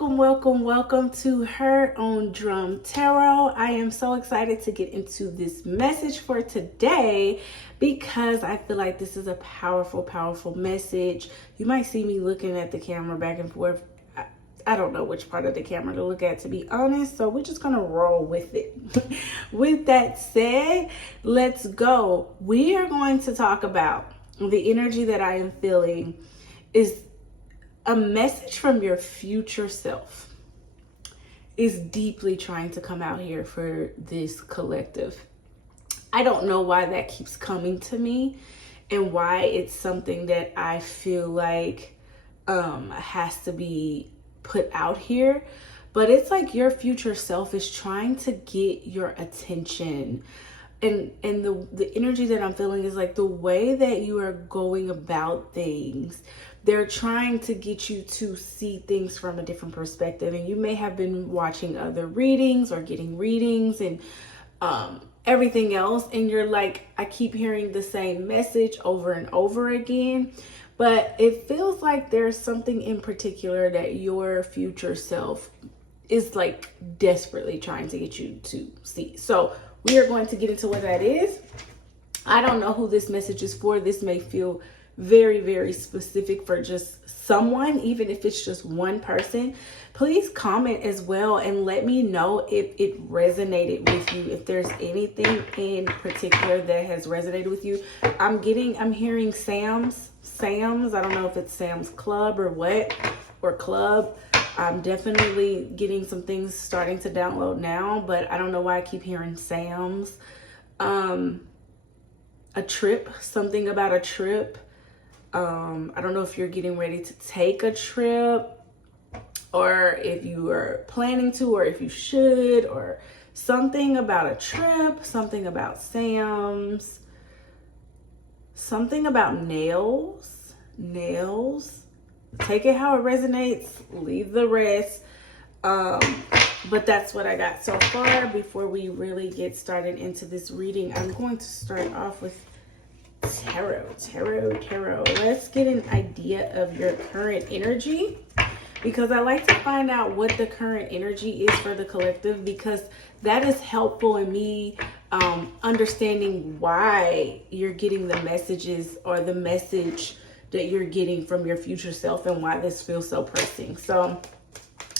welcome to Her Own Drum Tarot. I am so excited to get into this message for today because I feel like this is a powerful message. You might see me looking at the camera back and forth. I don't know which part of the camera to look at, to be honest, so we're just gonna roll with it. With that said, let's go. We are going to talk about the energy that I am feeling is a message from your future self is deeply trying to come out here for this collective. I don't know why that keeps coming to me and why it's something that I feel like has to be put out here, but it's like your future self is trying to get your attention. And the energy that I'm feeling is like the way that you are going about things. They're trying to get you to see things from a different perspective. And you may have been watching other readings or getting readings and everything else. And you're like, I keep hearing the same message over and over again. But it feels like there's something in particular that your future self is like desperately trying to get you to see. So we are going to get into what that is. I don't know who this message is for. This may feel very specific for just someone, even if it's just one person. Please comment as well and let me know if it resonated with you, if there's anything in particular that has resonated with you. I'm hearing Sam's. I don't know if it's Sam's Club or what, or Club. I'm definitely getting some things starting to download now, but I don't know why I keep hearing Sam's. A trip, something about a trip. I don't know if you're getting ready to take a trip or if you are planning to, or if you should, or something about a trip, something about Sam's, something about nails. Take it how it resonates, leave the rest. But that's what I got so far. Before we really get started into this reading, I'm going to start off with tarot. Let's get an idea of your current energy, because I like to find out what the current energy is for the collective, because that is helpful in me understanding why you're getting the messages or the message that you're getting from your future self and why this feels so pressing. So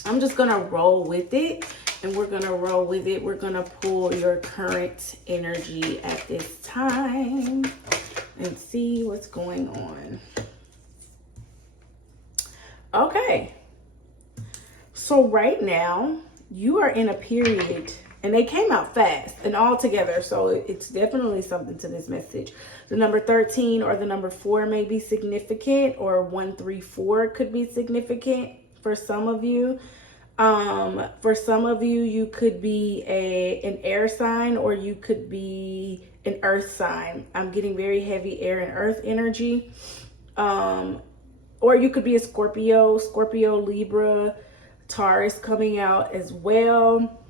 I'm just gonna roll with it, and we're gonna roll with it. We're gonna pull your current energy at this time and see what's going on. Okay, so right now you are in a period, and they came out fast and all together, so it's definitely something to this message. The number 13 or the number 4 may be significant, or 134 could be significant for some of you. For some of you, you could be an air sign, or you could be an earth sign. I'm getting very heavy air and earth energy. Or you could be a Scorpio, Libra, Taurus coming out as well.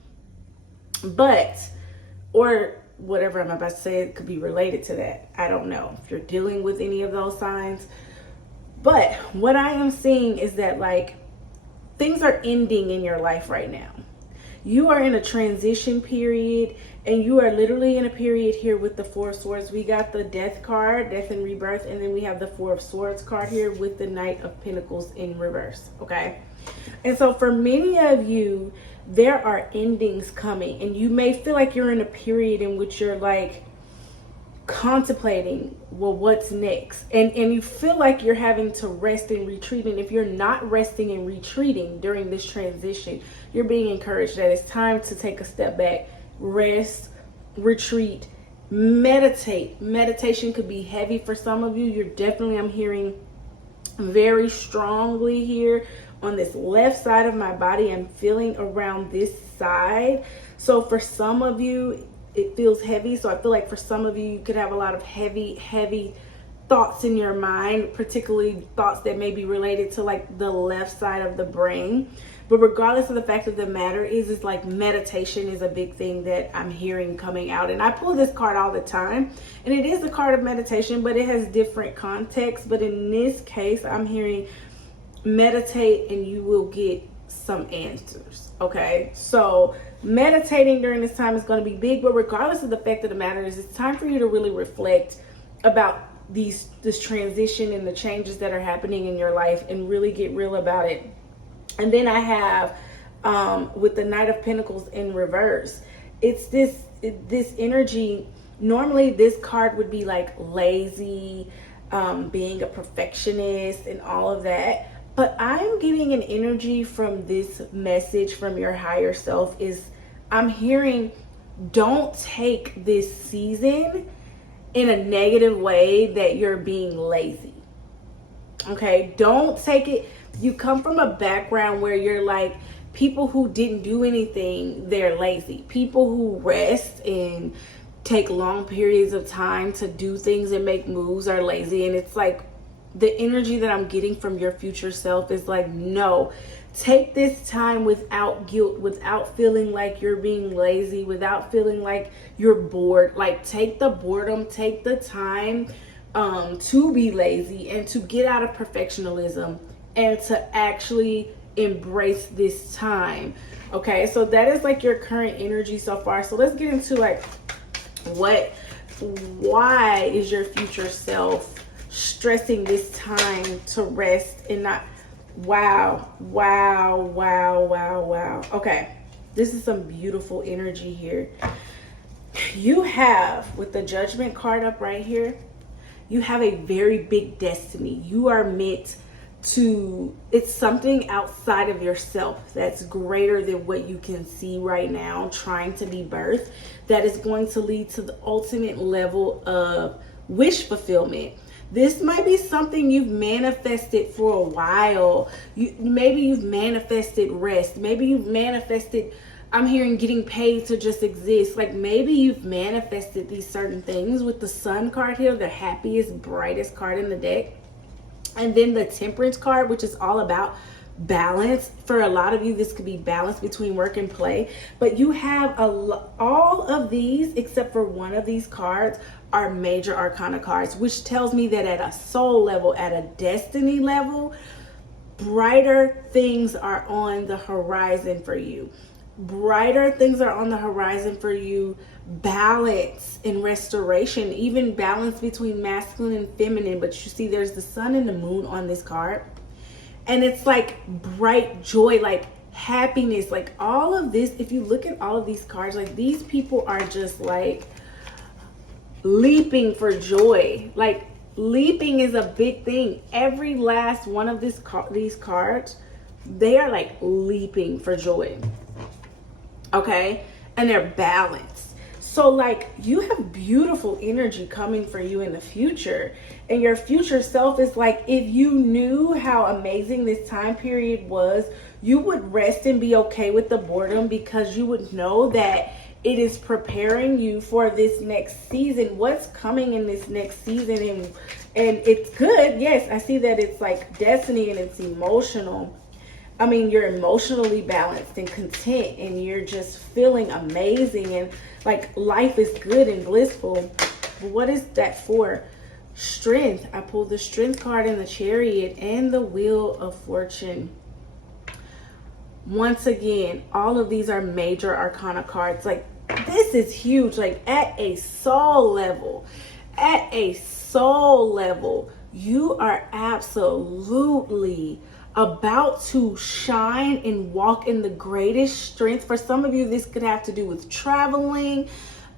Or whatever I'm about to say, it could be related to that. I don't know if you're dealing with any of those signs. But what I am seeing is that like things are ending in your life right now. You are in a transition period, and you are literally in a period here with the 4 of Swords. We got the Death card, Death and Rebirth, and then we have the 4 of Swords card here with the Knight of Pentacles in reverse, okay? And so for many of you, there are endings coming, and you may feel like you're in a period in which you're like contemplating, well, what's next? And you feel like you're having to rest and retreat. And if you're not resting and retreating during this transition, you're being encouraged that it's time to take a step back, rest, retreat, meditate. Meditation could be heavy for some of you. I'm hearing very strongly here on this left side of my body. I'm feeling around this side. So for some of you, it feels heavy. So I feel like for some of you, you could have a lot of heavy thoughts in your mind, particularly thoughts that may be related to like the left side of the brain. But regardless of the fact of the matter is like meditation is a big thing that I'm hearing coming out. And I pull this card all the time, and it is a card of meditation, but it has different contexts. But in this case, I'm hearing meditate and you will get some answers. Okay, so meditating during this time is going to be big, but regardless of the fact of the matter is, it's time for you to really reflect about this transition and the changes that are happening in your life, and really get real about it. And then I have with the Knight of Pentacles in reverse, it's this energy. Normally this card would be like lazy, being a perfectionist and all of that, but I'm getting an energy from this message from your higher self is, I'm hearing, don't take this season in a negative way that you're being lazy. Okay, don't take it. You come from a background where you're like, people who didn't do anything, they're lazy. People who rest and take long periods of time to do things and make moves are lazy. And it's like, the energy that I'm getting from your future self is like, no, take this time without guilt, without feeling like you're being lazy, without feeling like you're bored. Like, take the boredom, take the time to be lazy and to get out of perfectionism and to actually embrace this time. Okay, so that is like your current energy so far. So let's get into like, why is your future self stressing this time to rest and not, wow. Okay, this is some beautiful energy here. You have, with the Judgment card up right here, you have a very big destiny. You are meant to, it's something outside of yourself that's greater than what you can see right now, trying to be birthed, that is going to lead to the ultimate level of wish fulfillment. This might be something you've manifested for a while. Maybe you've manifested rest. Maybe you've manifested, I'm hearing, getting paid to just exist. Like, maybe you've manifested these certain things with the Sun card here, the happiest, brightest card in the deck. And then the Temperance card, which is all about balance. For a lot of you, this could be balance between work and play. But you have all of these, except for one of these cards, are major arcana cards, which tells me that at a soul level, at a destiny level, brighter things are on the horizon for you. Brighter things are on the horizon for you. Balance and restoration, even balance between masculine and feminine. But you see, there's the sun and the moon on this card, and it's like bright joy, like happiness, like all of this. If you look at all of these cards, like, these people are just like leaping for joy. Like, leaping is a big thing. Every last one of these cards, they are like leaping for joy. Okay, and they're balanced. So like, you have beautiful energy coming for you in the future, and your future self is like, if you knew how amazing this time period was, you would rest and be okay with the boredom, because you would know that it is preparing you for this next season. What's coming in this next season, and it's good. Yes, I see that it's like destiny and it's emotional. I mean, you're emotionally balanced and content, and you're just feeling amazing, and like life is good and blissful. But what is that for? Strength. I pulled the Strength card in the Chariot and the Wheel of Fortune. Once again, all of these are major arcana cards. Like, this is huge. Like, at a soul level, you are absolutely about to shine and walk in the greatest strength. For some of you, this could have to do with traveling,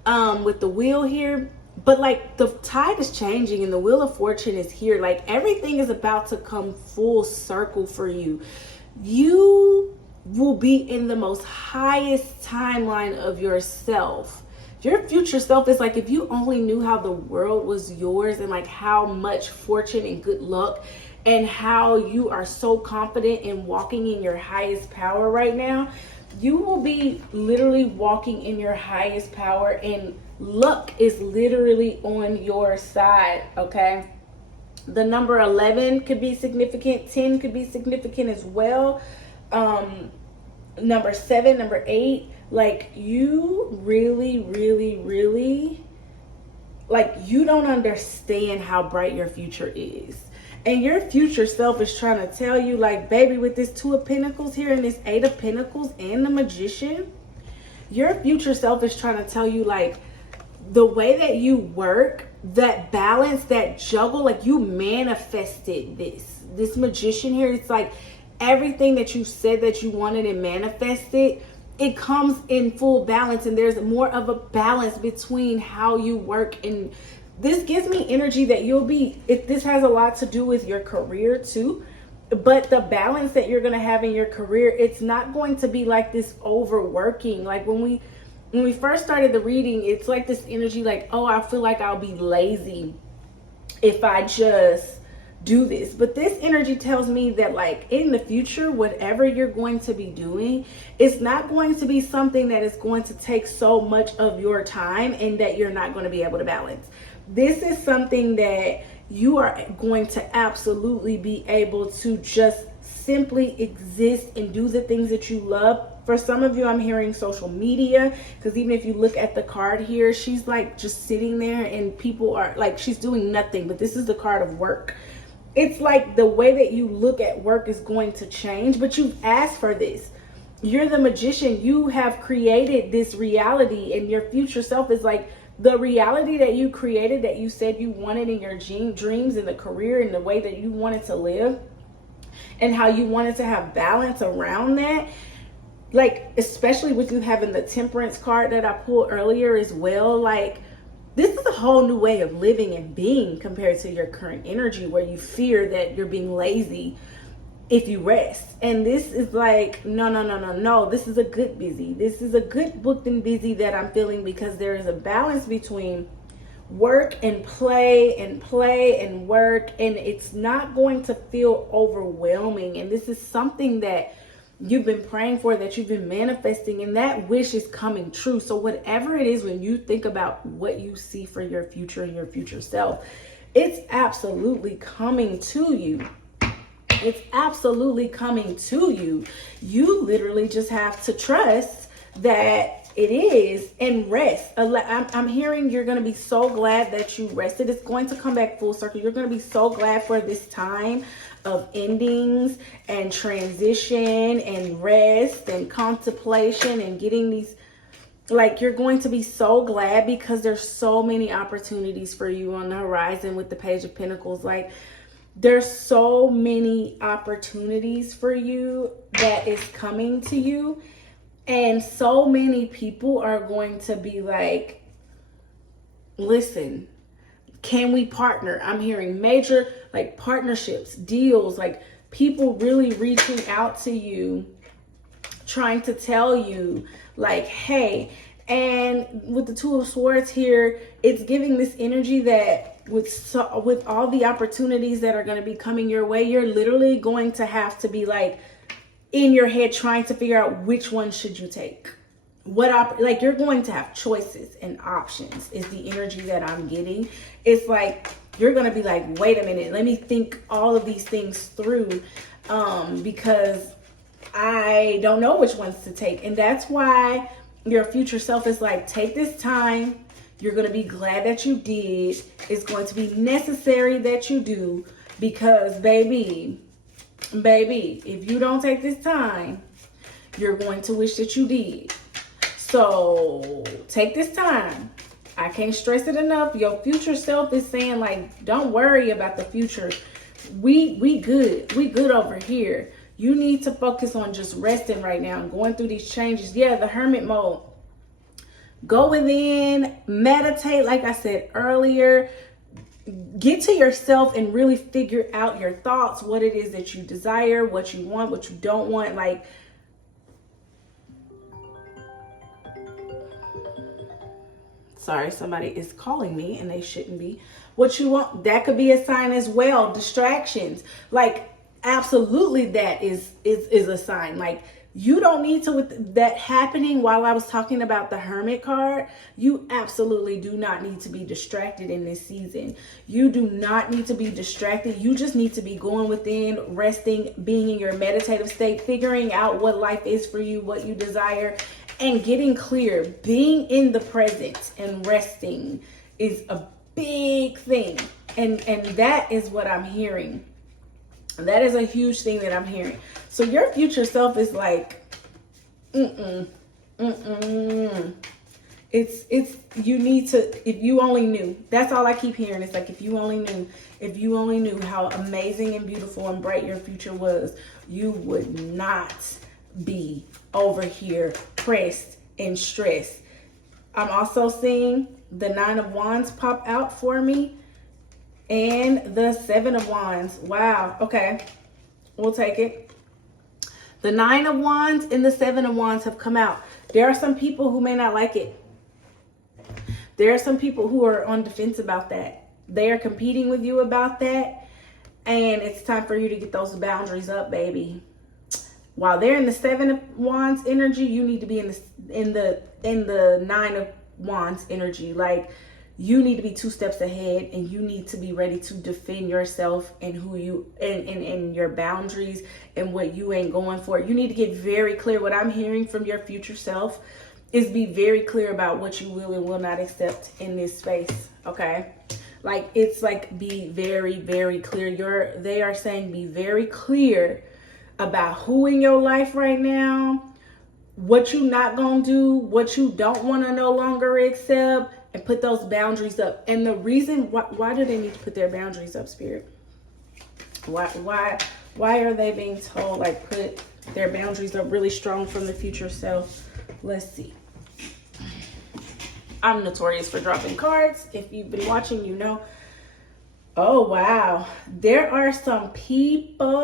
with the wheel here. But like, the tide is changing and the Wheel of Fortune is here. Like, everything is about to come full circle for you. You will be in the most highest timeline of yourself. Your future self is like, if you only knew how the world was yours, and like how much fortune and good luck, and how you are so confident in walking in your highest power right now, you will be literally walking in your highest power, and luck is literally on your side. Okay, the number 11 could be significant, 10 could be significant as well. Number 7, number 8, like, you really, like, you don't understand how bright your future is. And your future self is trying to tell you, like, baby, with this Two of Pentacles here and this Eight of Pentacles and the Magician, your future self is trying to tell you, like, the way that you work, that balance, that juggle, like, you manifested this Magician here. It's like everything that you said that you wanted and manifested, it comes in full balance, and there's more of a balance between how you work. And this gives me energy that you'll be, if this has a lot to do with your career too, but the balance that you're going to have in your career, it's not going to be like this overworking. Like when we first started the reading, it's like this energy like, oh, I feel like I'll be lazy if I just do this. But this energy tells me that, like, in the future, whatever you're going to be doing, it's not going to be something that is going to take so much of your time and that you're not going to be able to balance. This is something that you are going to absolutely be able to just simply exist and do the things that you love. For some of you, I'm hearing social media, because even if you look at the card here, she's like just sitting there and people are like, she's doing nothing, but this is the card of work. It's like the way that you look at work is going to change, but you've asked for this. You're the Magician. You have created this reality, and your future self is like the reality that you created, that you said you wanted in your dreams, in the career, and the way that you wanted to live, and how you wanted to have balance around that. Like, especially with you having the Temperance card that I pulled earlier as well, like, this is a whole new way of living and being compared to your current energy, where you fear that you're being lazy if you rest. And this is like, no. This is a good busy. This is a good booked and busy that I'm feeling, because there is a balance between work and play and work. And it's not going to feel overwhelming. And this is something that you've been praying for, that you've been manifesting, and that wish is coming true. So whatever it is, when you think about what you see for your future and your future self, it's absolutely coming to you. It's absolutely coming to you. You literally just have to trust that it is, and rest. I'm hearing you're going to be so glad that you rested. It's going to come back full circle. You're going to be so glad for this time of endings and transition and rest and contemplation and getting these, like, you're going to be so glad, because there's so many opportunities for you on the horizon with the Page of Pentacles. Like, there's so many opportunities for you that is coming to you, and so many people are going to be like, listen, can we partner? I'm hearing major, like, partnerships, deals, like people really reaching out to you, trying to tell you, like, hey. And with the Two of Swords here, it's giving this energy that with all the opportunities that are going to be coming your way, you're literally going to have to be like in your head trying to figure out which one should you take. Like, you're going to have choices and options is the energy that I'm getting. It's like you're going to be like, wait a minute, let me think all of these things through, because I don't know which ones to take. And that's why your future self is like, take this time. You're going to be glad that you did. It's going to be necessary that you do, because baby, if you don't take this time, you're going to wish that you did. So take this time. I can't stress it enough. Your future self is saying, like, don't worry about the future. We good. We good over here. You need to focus on just resting right now and going through these changes. Yeah, the hermit mode. Go within, meditate, like I said earlier. Get to yourself and really figure out your thoughts, what it is that you desire, what you want, what you don't want. Like, sorry, somebody is calling me and they shouldn't be. What you want, that could be a sign as well. Distractions, like, absolutely, that is a sign. Like, you don't need to, with that happening while I was talking about the Hermit card, you absolutely do not need to be distracted in this season. You do not need to be distracted. You just need to be going within, resting, being in your meditative state, figuring out what life is for you, what you desire, and getting clear. Being in the present and resting is a big thing. And that is what I'm hearing. That is a huge thing that I'm hearing. So your future self is like, It's you need to, if you only knew. That's all I keep hearing. It's like, if you only knew how amazing and beautiful and bright your future was, you would not be over here pressed and stressed. I'm also seeing the 9 of Wands pop out for me and the 7 of Wands. Wow. Okay. We'll take it. The 9 of Wands and the 7 of Wands have come out. There are some people who may not like it. There are some people who are on defense about that. They are competing with you about that. And it's time for you to get those boundaries up, baby. While they're in the 7 of Wands energy, you need to be in the 9 of Wands energy. Like, you need to be 2 steps ahead, and you need to be ready to defend yourself and who you and your boundaries and what you ain't going for. You need to get very clear. What I'm hearing from your future self is be very clear about what you will and will not accept in this space. Okay? Like, it's like, be very, very clear. They are saying be very clear about who in your life right now, what you not gonna do, what you don't want to no longer accept, and put those boundaries up. And the reason why do they need to put their boundaries up, Spirit? Why are they being told, like, put their boundaries up really strong from the future self? Let's see. I'm notorious for dropping cards. If you've been watching, you know. Oh, wow. There are some people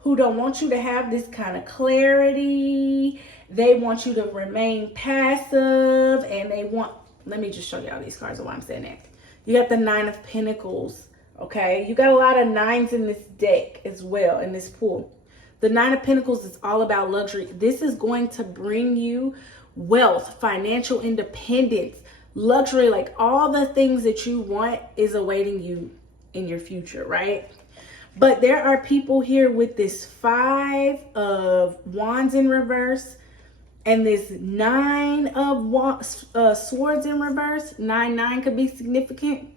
who don't want you to have this kind of clarity. They want you to remain passive, and they want, let me just show y'all these cards while I'm saying that. You got the 9 of Pentacles, okay? You got a lot of 9s in this deck as well, in this pool. The 9 of Pentacles is all about luxury. This is going to bring you wealth, financial independence, luxury, like all the things that you want is awaiting you in your future, right? But there are people here with this 5 of Wands in reverse and this 9 of Swords in reverse. 9 could be significant.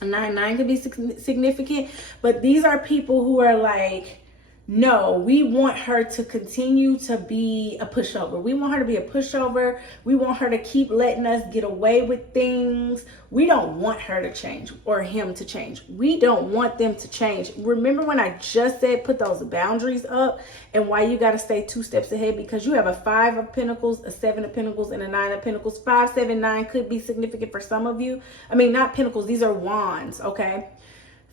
9 could be significant. But these are people who are like, no, we want her to continue to be a pushover. We want her to be a pushover. We want her to keep letting us get away with things. We don't want her to change or him to change. We don't want them to change. Remember when I just said put those boundaries up and why you got to stay 2 steps ahead? Because you have a 5 of Pentacles, a 7 of Pentacles, and a 9 of Pentacles. 5, 7, 9 could be significant for some of you. I mean, not Pentacles. These are Wands, okay?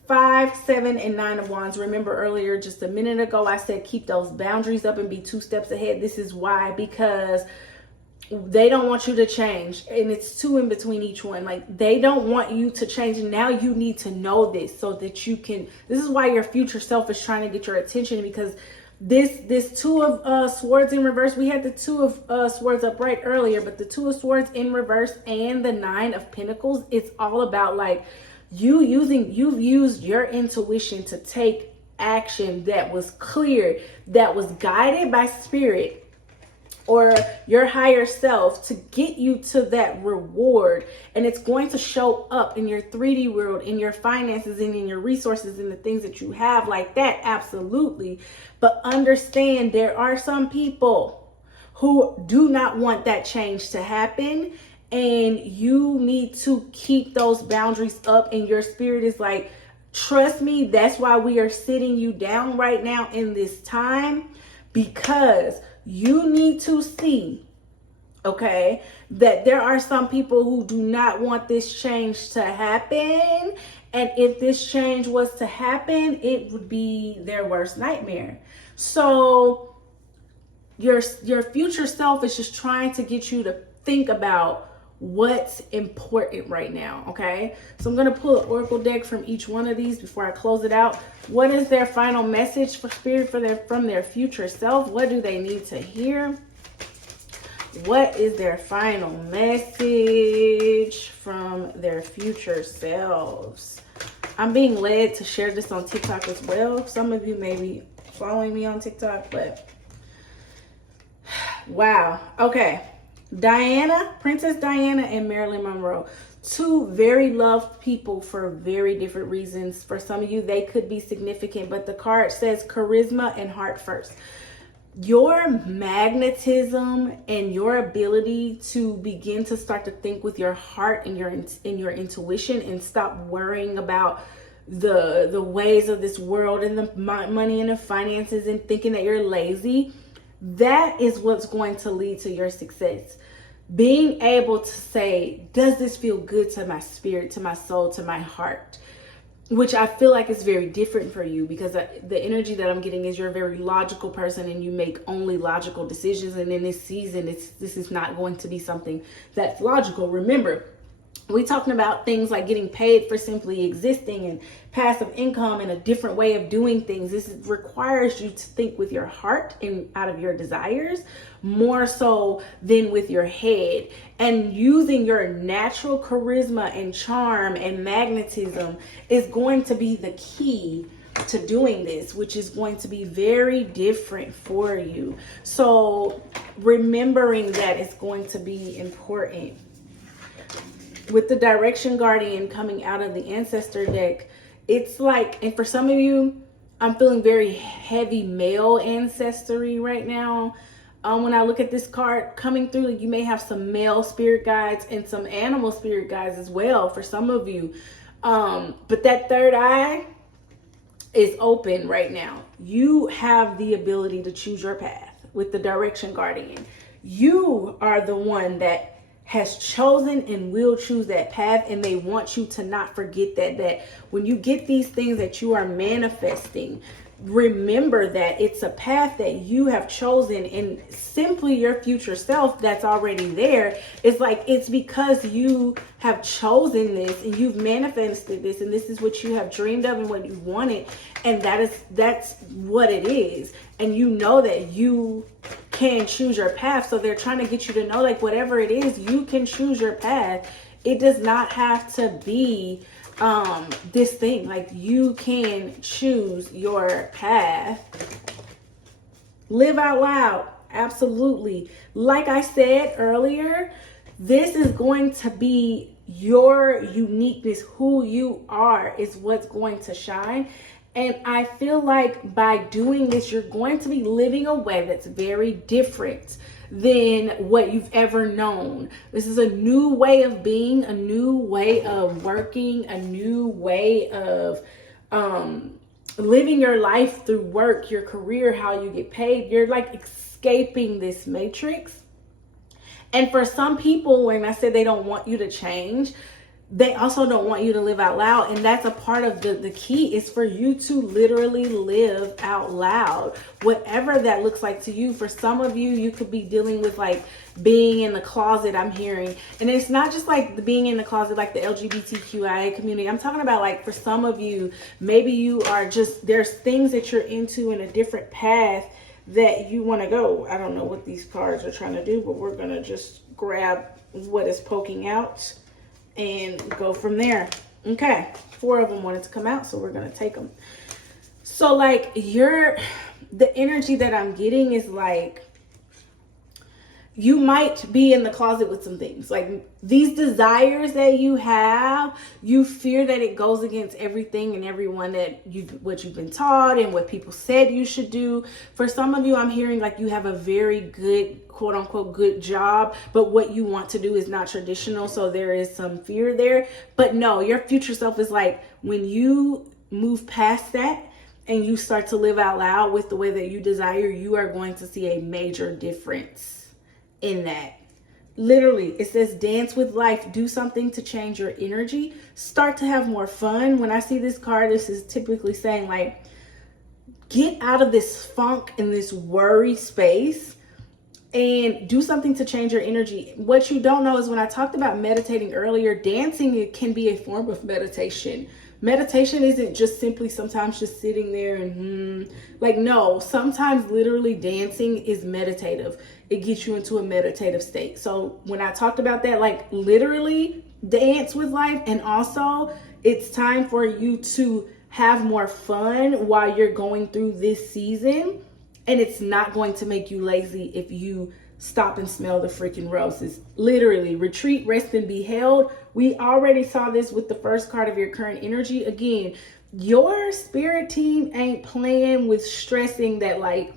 5, 7, and 9 of Wands. Remember earlier, just a minute ago, I said keep those boundaries up and be 2 steps ahead. This is why, because they don't want you to change. And it's 2 in between each one. Like, they don't want you to change. And now you need to know this so that you can, this is why your future self is trying to get your attention, because this 2 of Swords in reverse, we had the 2 of Swords upright earlier, but the 2 of Swords in reverse and the 9 of Pentacles, it's all about like, you've used your intuition to take action that was clear, that was guided by spirit or your higher self to get you to that reward. And it's going to show up in your 3D world, in your finances, and in your resources, and the things that you have like that. Absolutely. But understand, there are some people who do not want that change to happen. And you need to keep those boundaries up. And your spirit is like, trust me, that's why we are sitting you down right now in this time. Because you need to see, okay, that there are some people who do not want this change to happen. And if this change was to happen, it would be their worst nightmare. So your future self is just trying to get you to think about what's important right now, okay? So I'm going to pull an oracle deck from each one of these before I close it out. What is their final message for spirit from their future self? What do they need to hear? What is their final message from their future selves? I'm being led to share this on TikTok as well. Some of you may be following me on TikTok, but wow. Okay. Diana, Princess Diana and Marilyn Monroe. Two very loved people for very different reasons. For some of you, they could be significant, but the card says charisma and heart first. Your magnetism and your ability to begin to start to think with your heart and your intuition, and stop worrying about the ways of this world and the money and the finances and thinking that you're lazy, that is what's going to lead to your success. Being able to say, does this feel good to my spirit, to my soul, to my heart? Which I feel like is very different for you, because the energy that I'm getting is you're a very logical person and you make only logical decisions. And in this season, this is not going to be something that's logical. Remember, we talking about things like getting paid for simply existing and passive income and a different way of doing things. This requires you to think with your heart and out of your desires more so than with your head. And using your natural charisma and charm and magnetism is going to be the key to doing this, which is going to be very different for you. So remembering that is going to be important. With the Direction Guardian coming out of the Ancestor deck, it's like, and for some of you, I'm feeling very heavy male ancestry right now. When I look at this card coming through, you may have some male spirit guides and some animal spirit guides as well for some of you. But that third eye is open right now. You have the ability to choose your path with the Direction Guardian. You are the one that has chosen and will choose that path, and they want you to not forget that when you get these things that you are manifesting, remember that it's a path that you have chosen, and simply your future self that's already there is like, it's because you have chosen this and you've manifested this, and this is what you have dreamed of and what you wanted, and that's what it is. And you know that you can choose your path. So they're trying to get you to know, like, whatever it is, you can choose your path. It does not have to be this thing. Like, you can choose your path. Live out loud. Absolutely. Like I said earlier, this is going to be your uniqueness. Who you are is what's going to shine. And I feel like by doing this, you're going to be living a way that's very different than what you've ever known. This is a new way of being, a new way of working, a new way of living your life through work, your career, how you get paid. You're like escaping this matrix. And for some people, when I said they don't want you to change, they also don't want you to live out loud. And that's a part of the key, is for you to literally live out loud, whatever that looks like to you. For some of you, you could be dealing with like being in the closet, I'm hearing. And it's not just like the being in the closet, like the LGBTQIA community. I'm talking about, like, for some of you, maybe you are just, there's things that you're into in a different path that you want to go. I don't know what these cards are trying to do, but we're going to just grab what is poking out and go from there. Okay, 4 of them wanted to come out, so we're gonna take them. So like, the energy that I'm getting is like, you might be in the closet with some things. Like, these desires that you have, you fear that it goes against everything and everyone that what you've been taught and what people said you should do. For some of you, I'm hearing like you have a very good, quote unquote, good job, but what you want to do is not traditional. So there is some fear there. But no, your future self is like, when you move past that and you start to live out loud with the way that you desire, you are going to see a major difference in that. Literally, it says dance with life. Do something to change your energy. Start to have more fun. When I see this card, this is typically saying like, get out of this funk and this worry space and do something to change your energy. What you don't know is, when I talked about meditating earlier, dancing, it can be a form of meditation. Meditation isn't just simply sometimes just sitting there and like, no, sometimes literally dancing is meditative. It gets you into a meditative state. So when I talked about that, like, literally dance with life, and also it's time for you to have more fun while you're going through this season. And it's not going to make you lazy if you stop and smell the freaking roses. Literally, retreat, rest, and be held. We already saw this with the first card of your current energy. Again, your spirit team ain't playing with stressing that, like,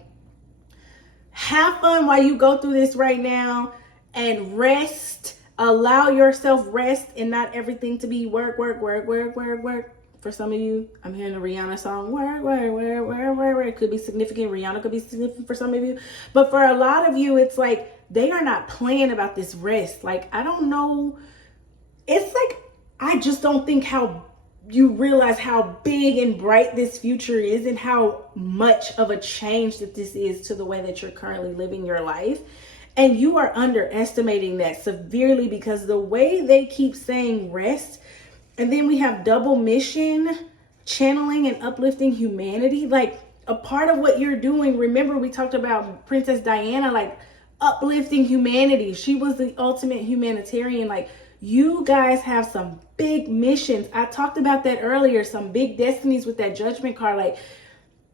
have fun while you go through this right now and rest. Allow yourself rest and not everything to be work, work, work, work, work, work. For some of you, I'm hearing the Rihanna song, work, work, work, work, work, work. It could be significant. Rihanna could be significant for some of you. But for a lot of you, it's like they are not playing about this rest. Like, I don't know. It's like, I just don't think how you realize how big and bright this future is and how much of a change that this is to the way that you're currently living your life. And you are underestimating that severely, because the way they keep saying rest, and then we have double mission, channeling and uplifting humanity. Like, a part of what you're doing, remember we talked about Princess Diana, like uplifting humanity. She was the ultimate humanitarian. Like, you guys have some big missions. I talked about that earlier, some big destinies with that judgment card, like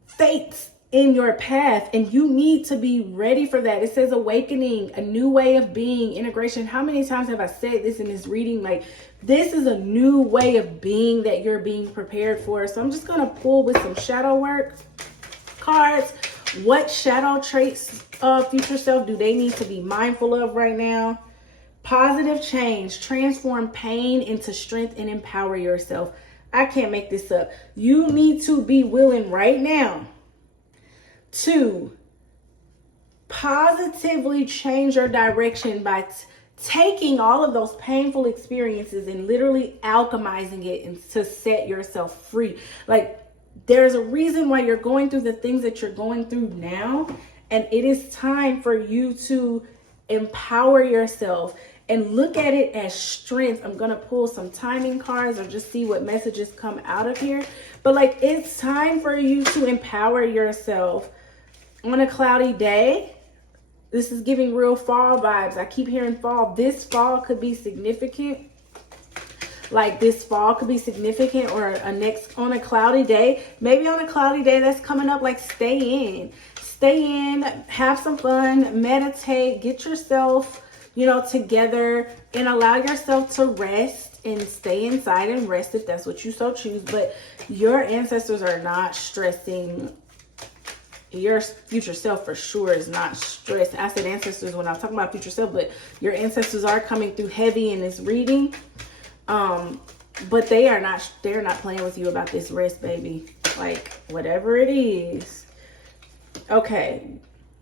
fates in your path, and you need to be ready for that. It says awakening, a new way of being, integration. How many times have I said this in this reading? Like, this is a new way of being that you're being prepared for. So I'm just going to pull with some shadow work cards. What shadow traits of future self do they need to be mindful of right now? Positive change, transform pain into strength and empower yourself. I can't make this up. You need to be willing right now to positively change your direction by taking all of those painful experiences and literally alchemizing it and to set yourself free. Like, there's a reason why you're going through the things that you're going through now, and it is time for you to empower yourself and look at it as strength. I'm going to pull some timing cards or just see what messages come out of here. But like, it's time for you to empower yourself on a cloudy day. This is giving real fall vibes. I keep hearing fall. This fall could be significant. Like, this fall could be significant, or on a cloudy day. Maybe on a cloudy day that's coming up, like, stay in, have some fun, meditate, get yourself, together, and allow yourself to rest and stay inside and rest if that's what you so choose. But your ancestors are not stressing. Your future self for sure is not stressed. I said ancestors when I was talking about future self, but your ancestors are coming through heavy in this reading. But they're not playing with you about this rest, baby. Like, whatever it is. Okay.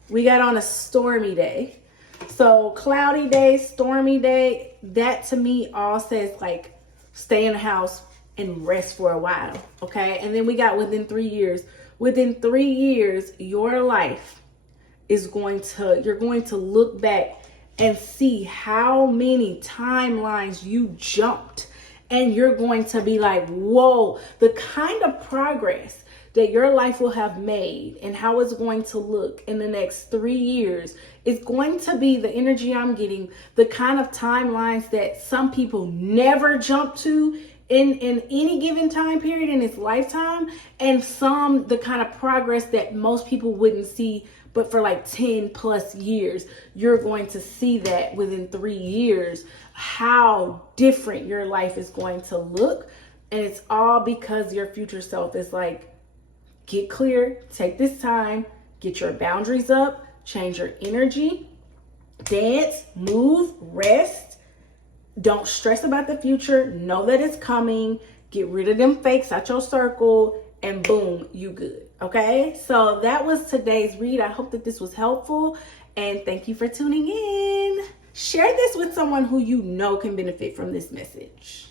We got on a stormy day. So cloudy day, stormy day, that to me all says like stay in the house and rest for a while. Okay. And then we got within 3 years. Within 3 years, your life is you're going to look back and see how many timelines you jumped. And you're going to be like, whoa, the kind of progress that your life will have made and how it's going to look in the next 3 years is going to be the energy I'm getting, the kind of timelines that some people never jump to in any given time period in its lifetime, and the kind of progress that most people wouldn't see, but for like 10 plus years, you're going to see that within 3 years, how different your life is going to look. And it's all because your future self is like, get clear, take this time, get your boundaries up, change your energy, dance, move, rest. Don't stress about the future. Know that it's coming. Get rid of them fakes out your circle, and boom, you good. Okay? So that was today's read. I hope that this was helpful, and thank you for tuning in. Share this with someone who you know can benefit from this message.